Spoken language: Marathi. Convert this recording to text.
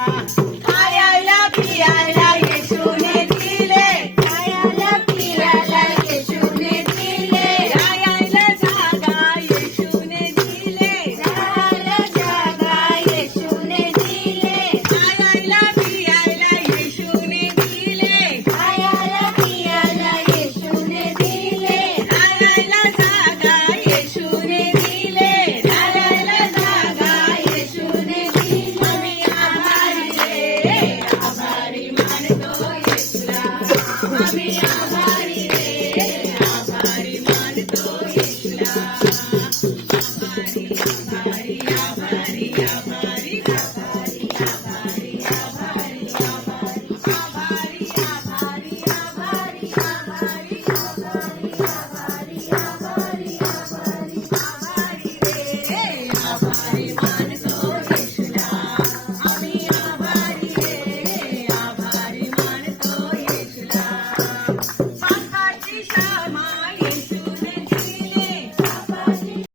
खायला पियाला येशूने दिले, खायला पियाला येशूने दिले, राहायला जागा येशूने दिले, राहायला जागा येशूने दिले, खायला पियाला येशूने दिले, खायला पियाला येशूने दिले, राहायला जागा येशूने दिले, राहायला जागा येशूने दिली. आम्ही आभारी आहे.